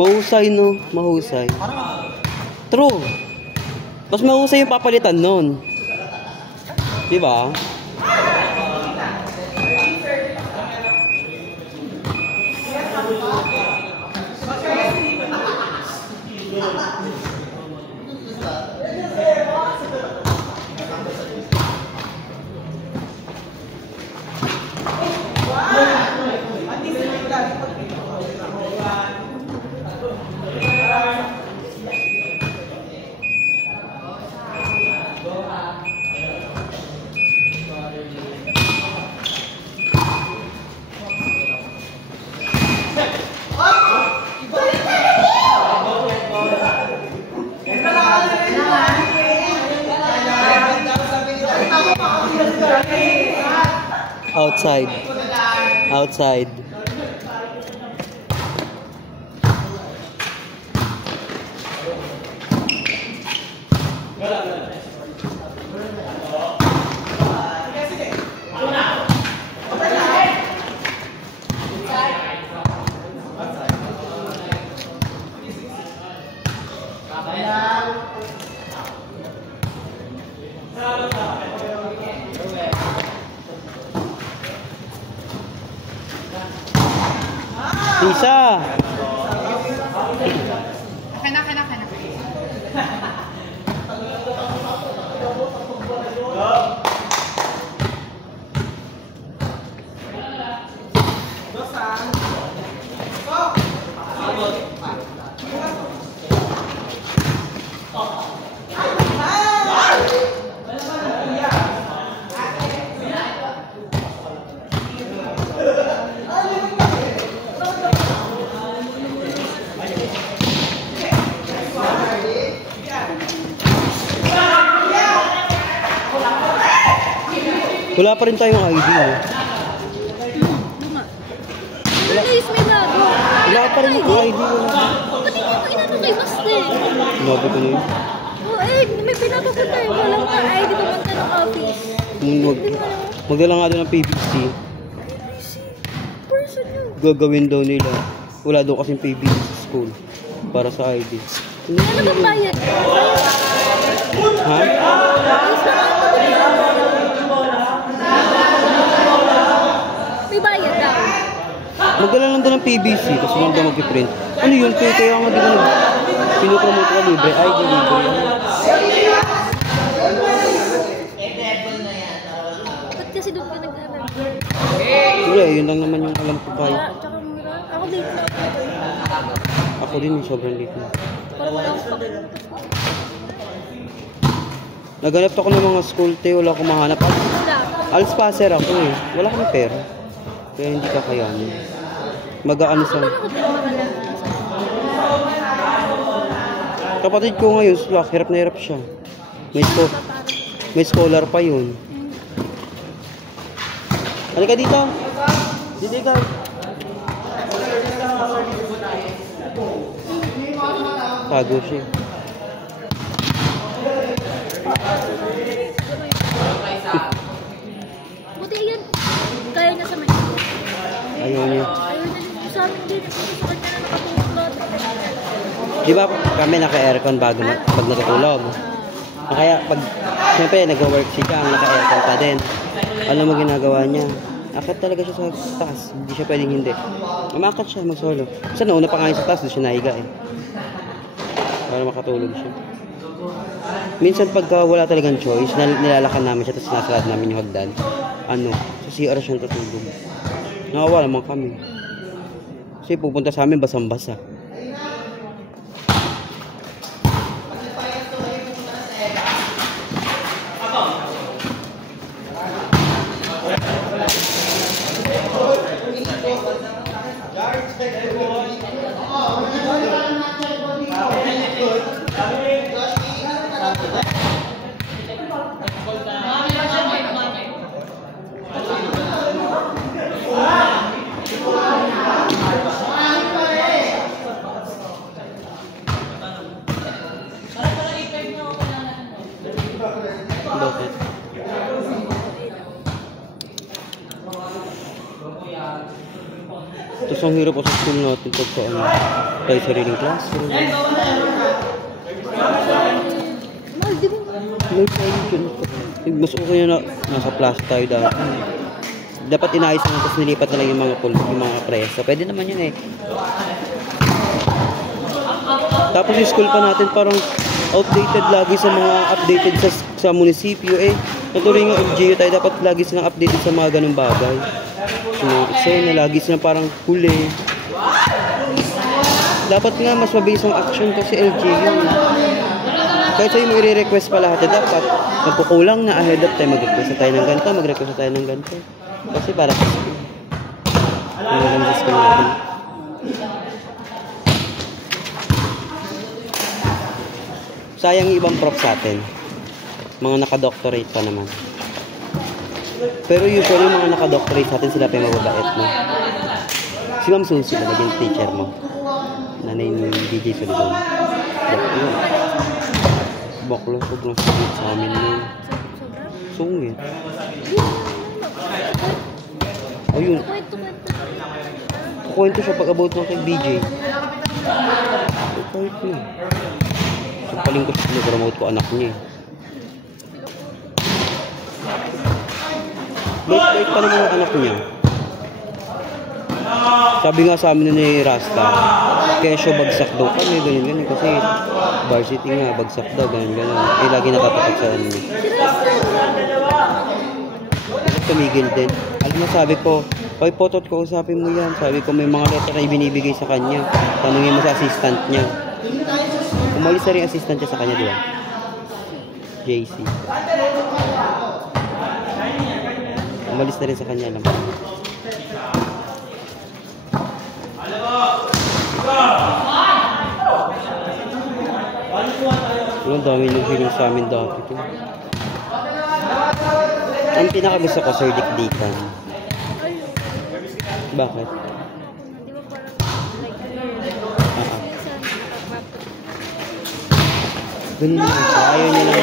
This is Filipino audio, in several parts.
Mahusay, no? Mahusay. True. Mas mahusay yung papalitan nun. Diba? Outside. Outside. Isa. Kena. Wala pa rin tayong ID. Wala pa rin yung ID. Pati mo inano kay Master. Sinabi ko na yun. May pinapapunta yun. Walang ID pumunta ng office. Magdala nga doon ng PBC. Person yun. Gagawin daw nila. Wala daw kasing PBC sa school. Para sa ID. Ano bang bayad? Ha? May bayad daw. Magdala lang doon ng PBC. Kasi hindi daw mag-print. Ano yun? Kaya nga di ko na pinupromote ka libre. ID libre. Ba't kasi doon ka nag-aral? Wala, yun lang naman yung alam ko kaya. Tsaka mura. Ako late na Ako din, sobrang late na. Parang wala akong pakilang. Naganap ako ng mga school, te. Wala akong mahanap. Als passer ako eh. Wala akong pera. Kaya hindi kakayanin. Mag-aano sa... Kapatid ko ngayon, swak. Hirap na hirap siya. May scholar pa yun. Halika dito. Dito ikaw. Tago siya. Buti yun. Kaya niya sa Manila. Ayaw niya. Ayaw niya. Sa amin din. Sa kanya na nakatulog. Di ba kami naka-aircon bago pag natutulog? Kaya pag siyempre nag-work siya, naka-aircon pa din. Alam mo ginagawa niya? Akit talaga siya sa taas. Hindi siya pwedeng hindi. Umakat siya mag-solo. Kasi nauna pa nga sa taas, doon siya naiga eh. Para makatulog siya. Minsan pagka wala talagang choice, nilalakan namin siya tapos sinasalad namin yung hagdan. Sa CR siya natutulog. Nakawala naman kami. Kasi pupunta sa amin basang-basa. Tapos ang hirap po sa school natin pagka ano, tayo sariling classroom. Mahal, di ba? May pension pa. Mas okay na nasa plus tayo dati. Dapat inayos na tapos nilipat na lang yung mga presa. Pwede naman yun eh. Tapos yung school pa natin parang outdated lagi sa mga updated sa munisipyo eh. Natuloy nga LGU tayo, dapat lagi silang updated sa mga ganung bagay. Sa mga eksena, lagi silang parang huli. Dapat nga mas mabilis ang action kasi LGU. Kahit sa'yo mo i-request pa lahat, dapat magkukulang na ahead of time, mag-request tayo ng ganito, mag-request tayo ng ganito. Kasi para sa school. Ano sa school natin. Sayang yung ibang prof sa atin. Mga naka-doctorate pa naman. Pero usually yung mga naka-doctorate sa atin, sila pa yung mababait mo. Si Ma'am Susie, naging teacher mo. Nanay ni DJ Solidon. Bakla, sobrang sungit sa amin nun. Sungit. Ayun. Kukwento siya pag about ng kay BJ. Kahit na. So, paling ko siya pinapromote ko anak niya eh. Bait pa naman ang anak niya. Sabi nga sa amin ni Rasta, kesyo bagsak daw kami, ganyan. Kasi varsity nga, bagsak daw, ganyan. Eh, lagi nakatapat sa ano. Tumigil din. Alam mo, sabi ko, pag potot ko, usapin mo yan. Sabi ko, may mga letter na ibinibigay sa kanya. Tanungin mo sa assistant niya. Umalis na rin assistant niya sa kanya, di ba? JC. Umalis na rin sa kanya lang. Ang dami ng feeling sa amin dati. Ang pinakagusto ko, Sir Dick Dican. Bakit? Di ba parang like Ganun lang siya. Ayaw niya lang.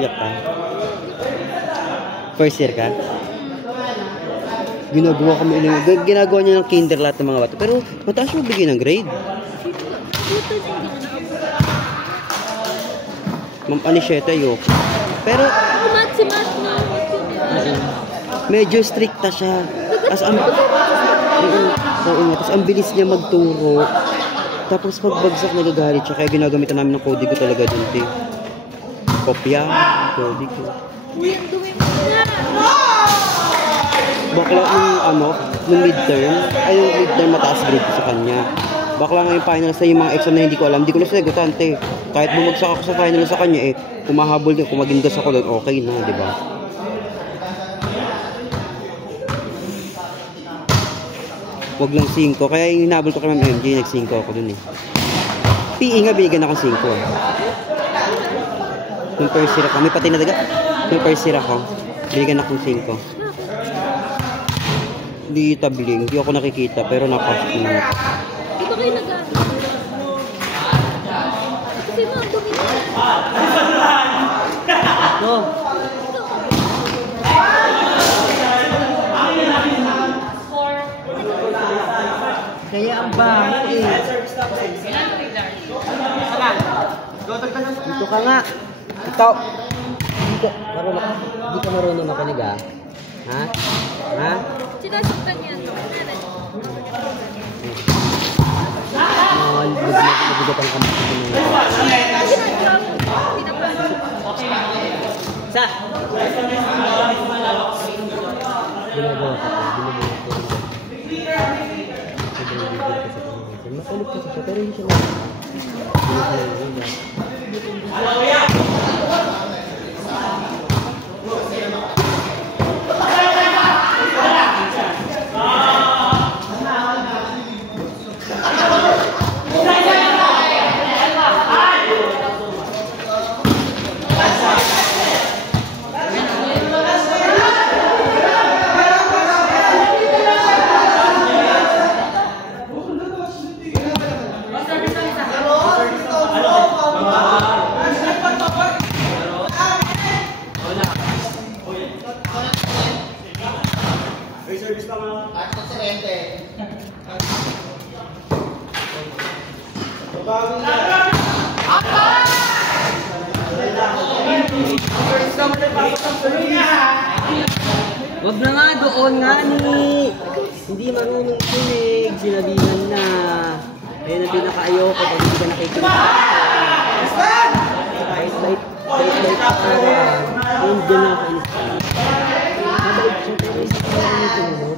Iyak ka? First year ka? Ginagawa kami ginagawa niya ng kinder lahat ng mga bata. Pero mataas mo bigay ng grade. Ma'am Anisheta yun. Pero medyo stricta siya. As ang tapos ang bilis niya magturo. Tapos pagbagsak nagagalit siya. Kaya ginagamitan namin ng kodigo talaga dun. Kopya, kodigo. Bakla nung midterm, ay yung midterm mataas grade ko sa kanya. Bakla nga yung finals na yung mga exam na hindi ko alam, hindi ko na sinagutan, te. Kahit bumagsak ako sa final sa kanya, eh, kumahabol din, kung magindas ako doon, okay na, di ba? Wag lang 5, kaya yung hinabol ko kay Ma'am MJ, nag-5 ako doon eh. PE nga, binigyan ako 5 eh. Nung first year ako, may pati na daga. Nung first year ako, binigyan ako 5. Hindi tabling, hindi ako nakikita, pero napas ko na. Di ba kayo nag-ano? Kasi mga dumi No. Kaya ang bahay eh. Dito ka nga. Ikaw. Hindi ka marunong makinig ah. Ha? Ha? sinasaktan niya. Mabigat ang kamay ko ng sa ginagawa ko makulit kasi siya pero hindi siya Wag na nga, doon nga ni. Hindi marunong tunig. Sinabihan na. Ayun ang pinaka-ayoko pag hindi ka nakikinig. Bait-bait ka para. Ayun, dyan na ako inis. Mabait siya pero hindi ka marunong tunog.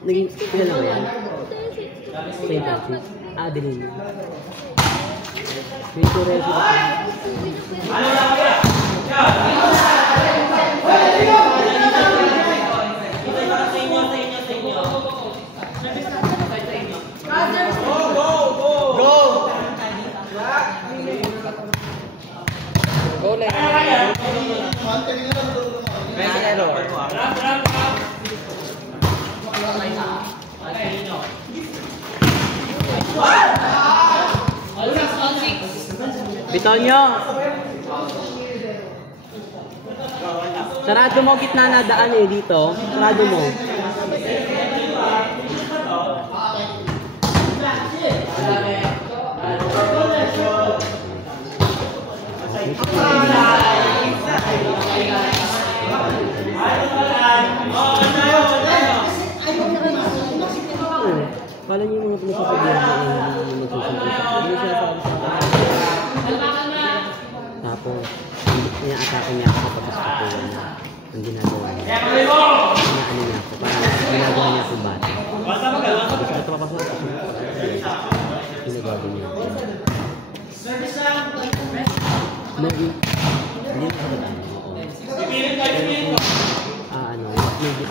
Naging kailan ba yan? St. Francis? Adeline. May Torres ba? Go lang. Bitonyo! Sarado mo, gitna na daan eh dito. Sarado mo. Kala niyo yung mga pinagsasabihan na yung magsusunod. Hindi siya sabi sa tapos, niya-atake niya ako sa pagkaskapuan na ang ginagawa niya. Inaano niya ako, parang ginagawa niya akong bata. Gusto ko papasok ako sa ginagawa niya ako. Hindi ko sabihan. Ano, medyo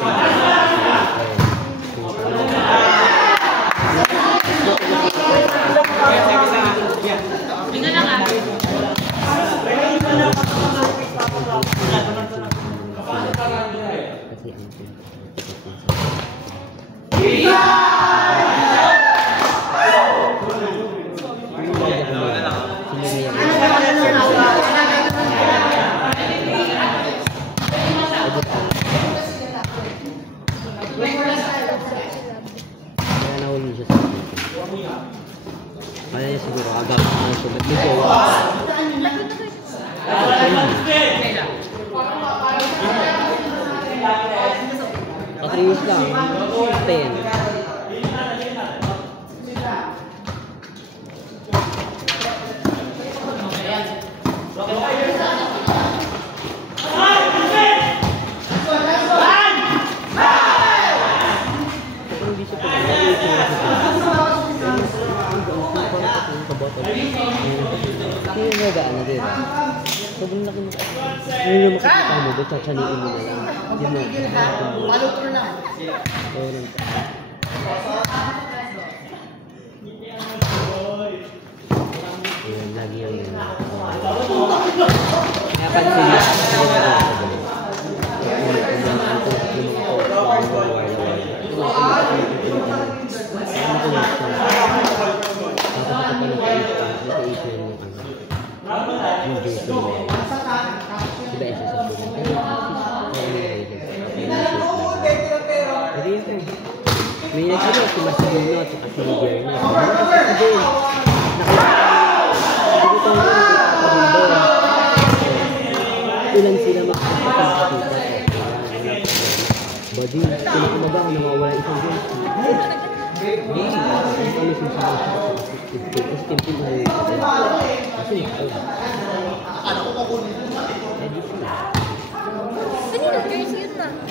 kaya niya siguro agad ang sulit nito. Katrinis lang. 10. Hindi mo ba ano din? Sobrang laki mo. Hindi mo makikita mo, ba't satsaniin mo na lang? Hindi mo. Palutro na. Oo lang. Ayan, lagi yun yun. Kaya pansin niya. May nagsabi si Marcelino at si Miguel na ilan sila makakapagpapakita body, sila kumaba na mawala isang game hindi kami sinusunod sa team kasi Kanina, guys, yun na.